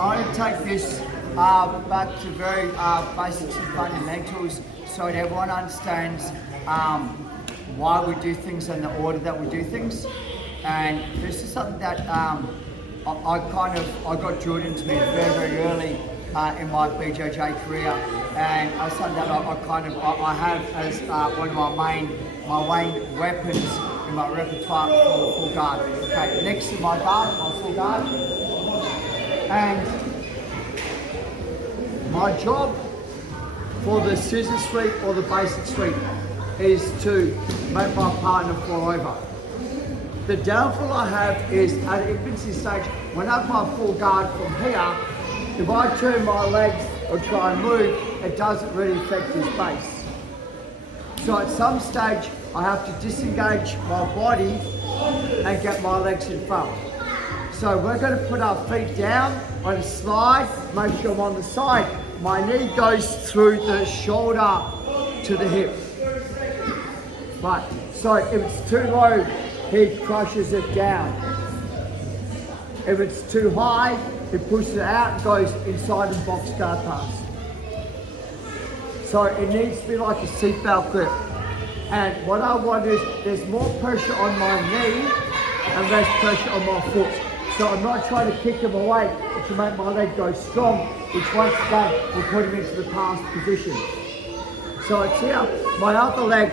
I want to take this back to very basics and fundamentals so that everyone understands why we do things and the order that we do things. And this is something that I got drilled into me very, very early in my BJJ career, and it's something that I have as one of my main weapons in my repertoire for full guard. Okay, next to my guard, my full guard, and my job for the scissor sweep or the basic sweep is to make my partner fall over. The downfall I have is at infancy stage, when I have my full guard from here, if I turn my legs or try and move, it doesn't really affect his base. So at some stage, I have to disengage my body and get my legs in front. So we're going to put our feet down on a slide, make sure I'm on the side. My knee goes through the shoulder to the hip. Right, so if it's too low, he crushes it down. If it's too high, he pushes it out and goes inside the box guard pass. So it needs to be like a seatbelt grip. And what I want is, there's more pressure on my knee and less pressure on my foot. So I'm not trying to kick him away to make my leg go strong, which once done will put him into the pass position. So it's here, my other leg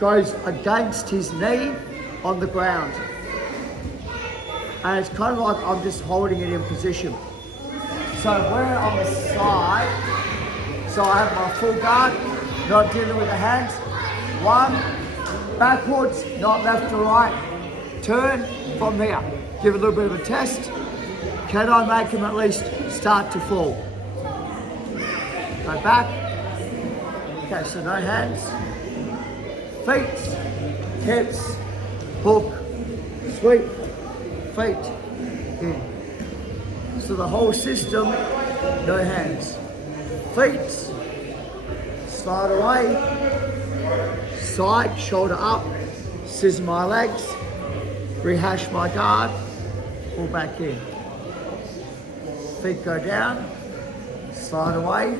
goes against his knee on the ground. And it's kind of like I'm just holding it in position. So we're on the side, so I have my full guard, not dealing with the hands. One, backwards, not left to right. Turn from here. Give a little bit of a test. Can I make him at least start to fall? Go back. Okay, so no hands. Feet, hips, hook, sweep, feet, in. So the whole system, no hands. Feet, slide away, side, shoulder up, scissor my legs, rehash my guard, pull back in. Feet go down, slide away,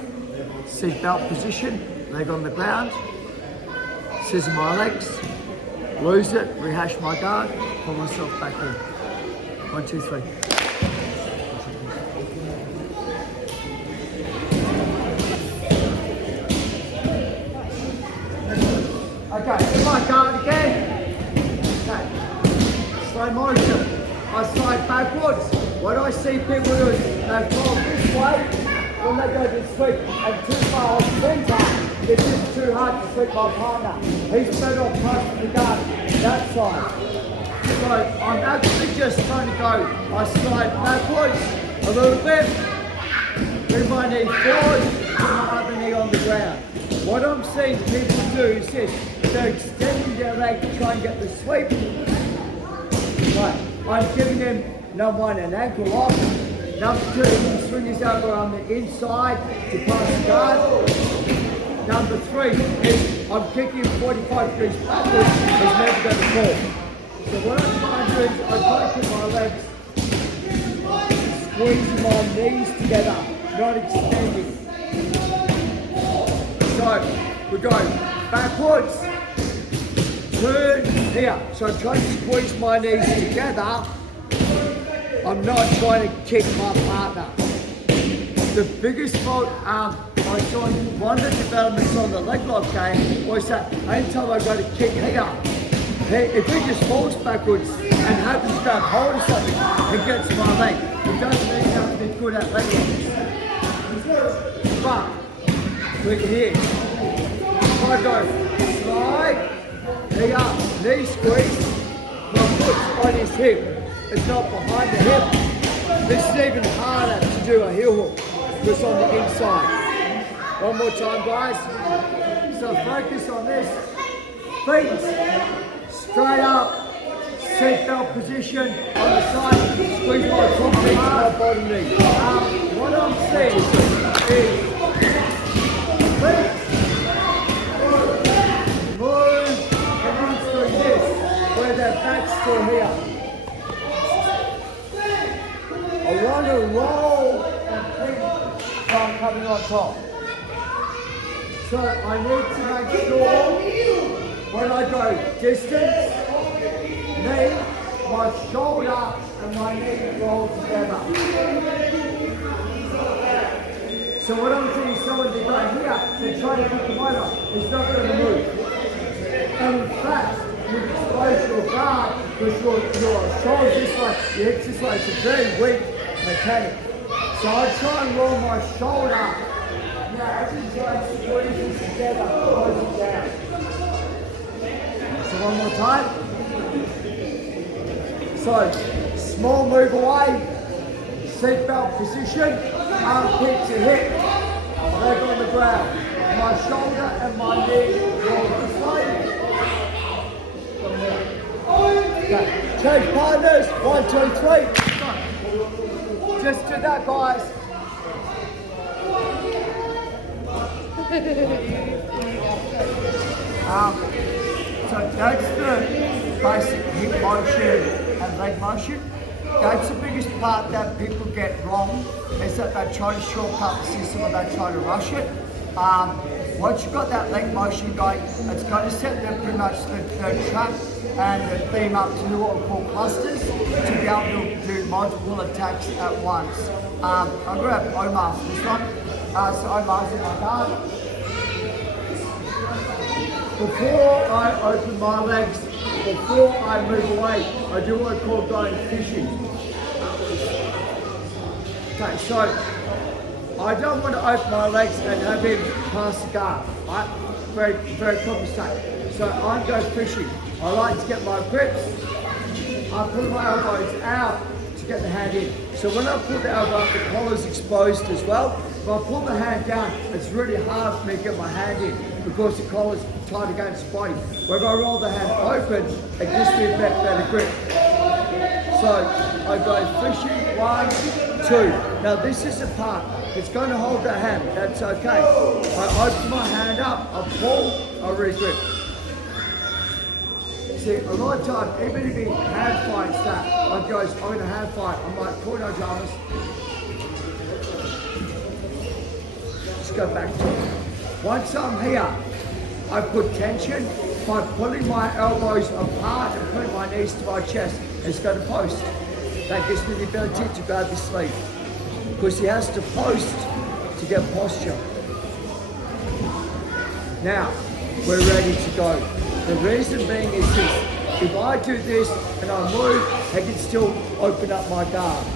seat belt position, leg on the ground, scissor my legs, lose it, rehash my guard, pull myself back in. 1, 2, 3. Okay, in my guard again. Okay, slow motion. I slide backwards. What I see people do is they fall this way when they go to sweep and too far off center. It's just too hard to sweep my partner. He's better off passing the guard that side. So I'm actually just trying to go, I slide backwards a little bit, move my knee forward, put my other knee on the ground. What I'm seeing people do is this, they're extending their leg to try and get the sweep. Right, I'm giving them, number one, an ankle lock. Number two, he can swing his elbow on the inside to pass the guard. Number three is I'm kicking 45 degrees backwards, he's never going to fall. So what I'm trying to do is I try to keep my legs squeezing my knees together, not extending. So we go backwards, turn here. So I'm trying to squeeze my knees together. I'm not trying to kick my partner. The biggest fault I saw in one of the developments on the leg lock game was that anytime I go to kick here, if he just falls backwards and happens to grab hold of something and gets my leg, it doesn't mean you have to be good at leg locks. But, look here. If I go slide, here, knee squeeze, my foot's on his hip, it's not behind the hip. This is even harder to do a heel hook, because it's on the inside. One more time, guys. So focus on this. Feet. Straight up, seatbelt position on the side, squeeze my top knee to my bottom knee. What I'm seeing is move, everyone's doing this, where their back's still here. I want to roll and pin while I'm coming on top. So I need to make sure when I go distance, knee, my shoulder and my knee roll together. So what I'm seeing someone be going here, they're trying to put the motor, it's not going to move. And in fact, you expose your guard because your shoulders this way, your hips this way, it's a very weak mechanic. So I try and roll my shoulder. Now as you try and squeeze this together, close it down. So one more time. So small move away, seatbelt position, armpit to hip, leg on the ground. My shoulder and my knee roll this way. Okay. Change partners, 1, 2, 3. Just do that, guys. So that's the basic hip motion and leg motion. That's the biggest part that people get wrong, is that they try to shortcut the system or they try to rush it. Once you've got that leg motion going, it's going to set them pretty much the track and the theme up to what we call clusters to be able to do multiple attacks at once. I'm going to have Omar for this one. So Omar's in my guard. Before I open my legs, before I move away, I do what I call going fishing. Okay, so I don't want to open my legs and have him pass the guard. Right? Very, very complicated. So I go fishing. I like to get my grips. I pull my elbows out to get the hand in. So when I pull the elbow up, the collar's exposed as well. If I pull the hand down, it's really hard for me to get my hand in because the collar's tight against the body. When I roll the hand open, it gives me a better grip. So I go fishing, 1, 2. Now this is the part, it's going to hold the hand, that's okay. I open my hand up, I pull, I re-grip. See, a lot of times, even if he hand fights that, I goes, I'm going to hand fight, I'm like, pull no dramas. Let's go back to it. Once I'm here, I put tension by pulling my elbows apart and putting my knees to my chest. It's going to post. That gives me the ability to grab his sleeve. Because he has to post to get posture. Now, we're ready to go. The reason being is this. If I do this and I move, I can still open up my guard.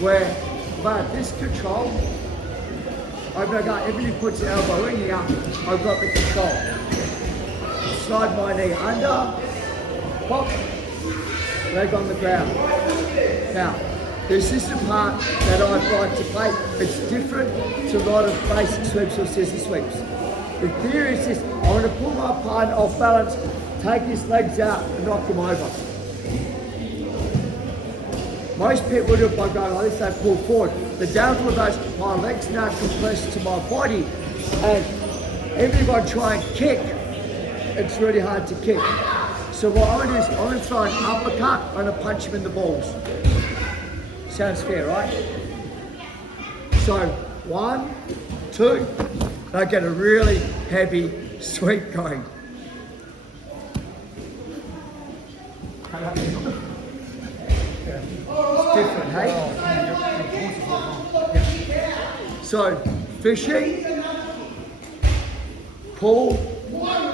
But this control, I've got everybody puts the elbow in here, I've got the control. Slide my knee under, pop, leg on the ground. Now, this is the part that I'd like to play. It's different to a lot of basic sweeps or scissor sweeps. The theory is this, I want to pull my partner off balance, take his legs out and knock him over. Most people do it by going like this, they pull forward. The downfall is my legs now compressed to my body, and even if I try and kick, it's really hard to kick. So what I'm going to do is I'm going to throw an uppercut, I'm going to punch him in the balls. Sounds fair, right? So 1, 2, I get a really heavy sweep going. It's different, hey? So, fishing, pull,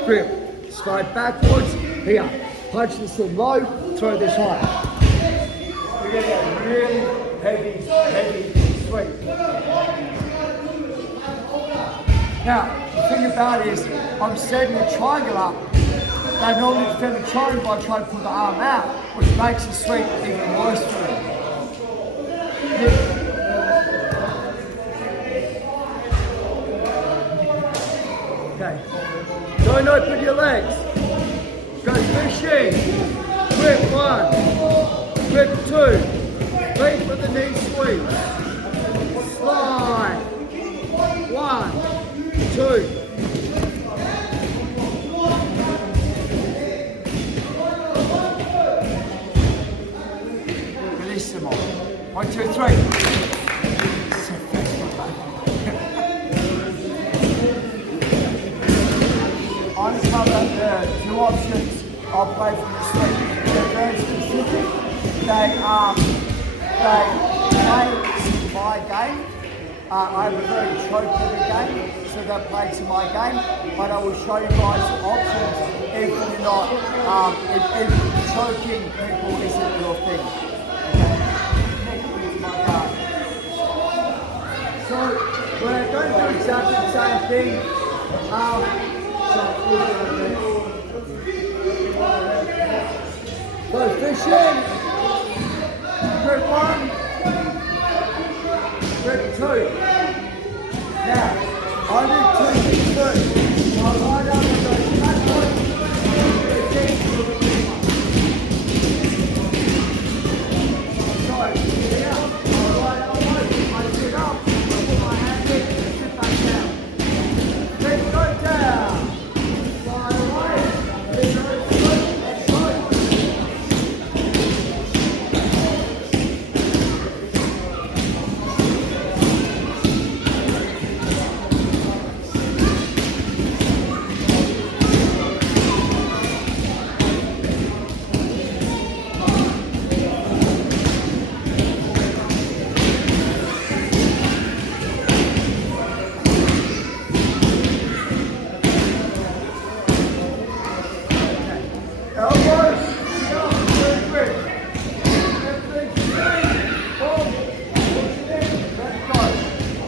grip, slide backwards, here, punch this in low, throw this high. We're going to get a really heavy sweep. Now, the thing about it is, I'm setting a triangle up. They normally defend the triangle by trying to pull the arm out, which makes the sweep even worse for them. Okay. Don't open your legs. Go fishing. Grip 1. Grip 2. Lead with the knee squeeze. Slide. 1, 2. Release them all. 1, 2, 3. my game. I have a very choke-heavy game, so that plays in my game. But I will show you guys some options if you're not, if choking people isn't your thing. So when I don't do exactly the same thing, so fishing, grip 1, grip 2. Now, I do 2 things first. I lie down and go backwards, so, yeah, I lie down, I sit up, I put my hand in, and sit back down. Then go down, fly away, then go through, and go.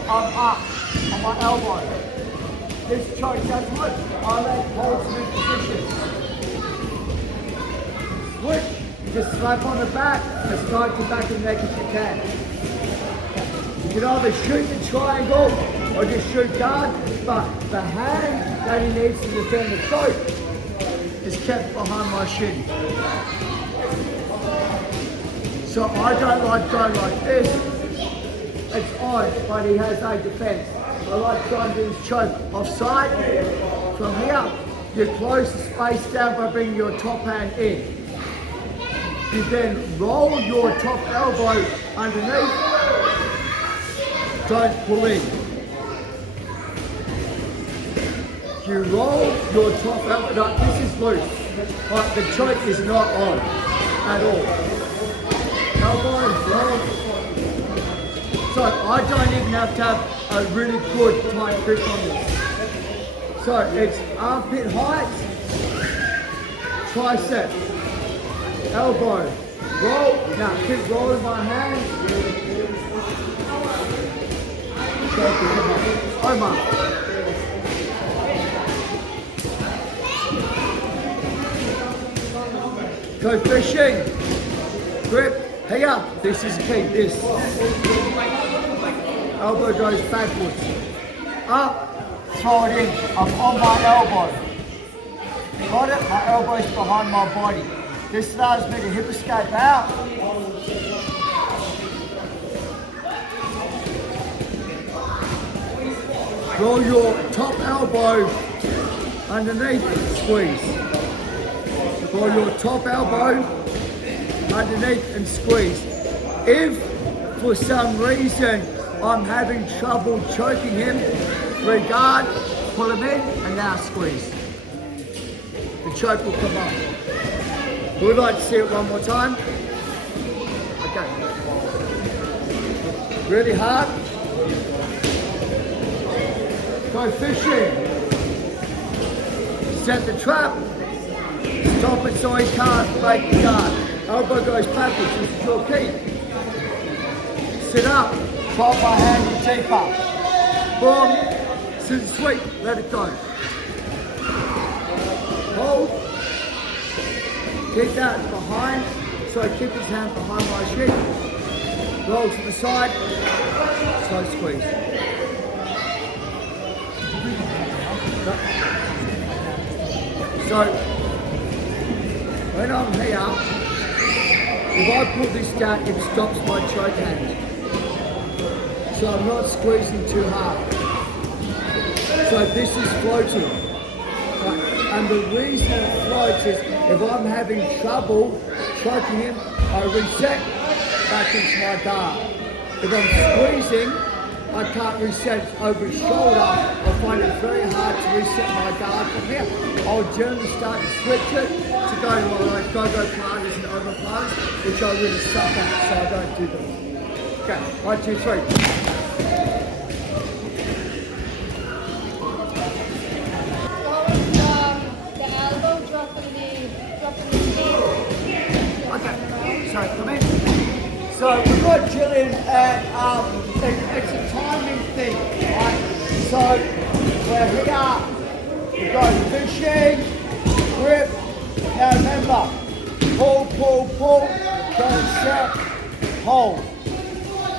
I'm up on my elbow. This choke does what? My leg holds me in position. Switch. You just slap on the back and start the back of the neck if you can. You can either shoot the triangle or just shoot guard, but the hand that he needs to defend the choke is kept behind my shin. So I don't like going like this. It's odd, but he has no defense. I like trying to do his choke offside. From here, you close the space down by bringing your top hand in. You then roll your top elbow underneath. Don't pull in. You roll your top elbow. No, this is loose. But the choke is not on at all. Elbow, roll. So I don't even have to have a really good tight grip on this. So it's armpit height, tricep, elbow, roll. Now keep rolling my hand. Omar. Go fishing. Grip. Here. This is key. This. Elbow goes backwards. Up, throw it in. I'm on my elbow. Got it? My elbow's behind my body. This allows me to hip escape out. Roll your top elbow underneath, squeeze. Roll your top elbow underneath and squeeze. If for some reason I'm having trouble choking him, regard, pull him in, and now squeeze. The choke will come up. Would like to see it one more time? Okay. Really hard. Go fishing. Set the trap. Stop it so he can't break the guard. Elbow goes backwards, this is your key. Sit up. Pop my hand and deeper. Boom. Sit sweet. Let it go. Hold. Keep that behind. So keep his hand behind my shin. Roll to the side. Slow squeeze. So when I'm here, if I pull this down, it stops my choke hand. So I'm not squeezing too hard. So this is floating. Right. And the reason it floats is if I'm having trouble choking him, I reset back into my guard. If I'm squeezing, I can't reset over his shoulder. I find it very hard to reset my guard from here. I'll generally start to switch it to go like go-go planters and over planters, which I really suck at, so I don't do them. Okay, 1, 2, 3. The elbow, dropping the knee. Okay, so come in. So we've got Jillian and it's a timing thing, right? So we're here, we go fishing, grip. Now remember, pull, go set, hold.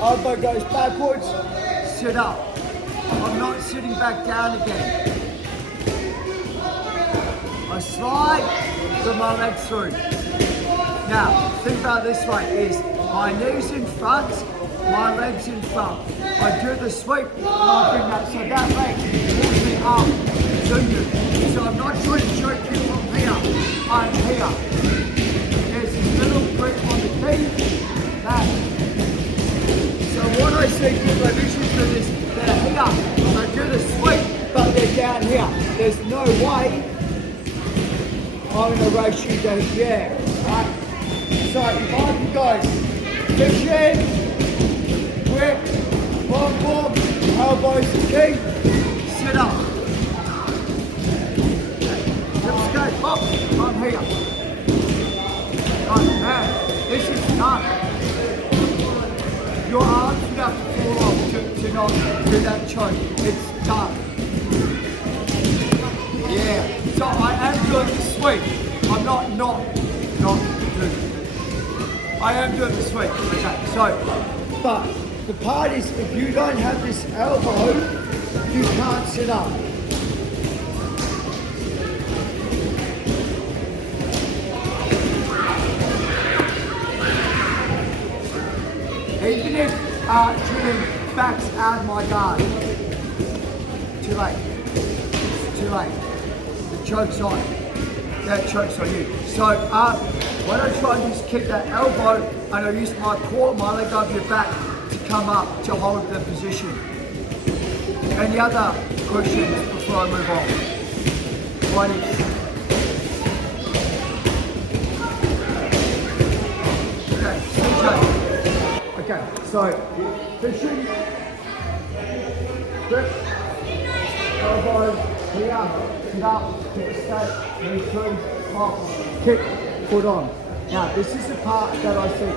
Elbow goes backwards, sit up. I'm not sitting back down again. I slide, put my legs through. Now, think about it this way, is my knees in front, my legs in front. I do the sweep, and I bring that, so that leg pulls me up to you. So I'm not trying to choke you from here, I'm here. There's a little grip on the knee, back. So what I see people usually do is, they're here, I do the sweep, but they're down here. There's no way I'm going to race you down here, right? So if I can go fishing, grip, boom, elbows to key, sit up. Let's go, pop, I'm here. Right, now, this is done. Your arms would have to fall off to not do that choke. It's done. Yeah, so I am doing the sweep. I'm not doing it. I am doing the sweep. Okay, so, but the part is, if you don't have this elbow, you can't sit up. Even if Jillian backs out my guard, too late. It's too late. The choke's on. That choke's on you. So when I try and just kick that elbow, and I use my core, my leg over your back to come up to hold the position. Any other questions before I move on? One each. Okay, CJ. Okay, so fishing, grip, elbow, here, sit up, kick straight, move through, pop, kick, foot on. Now this is the part that I see,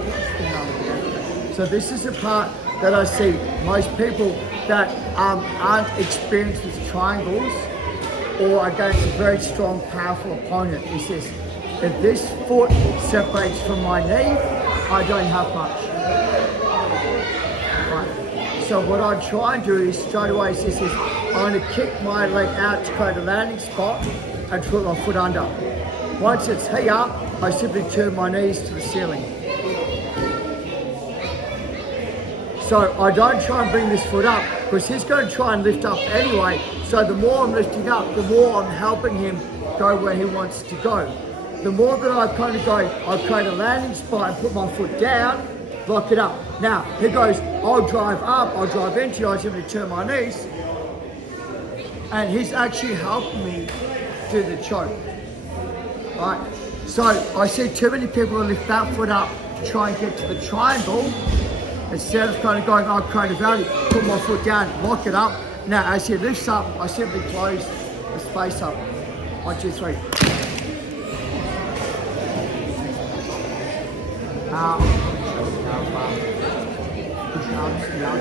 so this is the part that I see most people that aren't experienced with triangles or against a very strong, powerful opponent is this. If this foot separates from my knee, I don't have much. Right. So what I try and do is straight away is I'm going to kick my leg out to create a landing spot and put my foot under. Once it's here, I simply turn my knees to the ceiling. So I don't try and bring this foot up because he's going to try and lift up anyway. So the more I'm lifting up, the more I'm helping him go where he wants to go. The more that I kind of go, I create a landing spot and put my foot down, lock it up. Now, he goes, I'll drive up, I'll drive into you, I simply turn my knees. And he's actually helping me do the choke. Right? So I see too many people lift that foot up to try and get to the triangle. Instead of kind of going, I'll create a valley, put my foot down, lock it up. Now, as he lifts up, I simply close the space up. 1, 2, 3. Push arms down.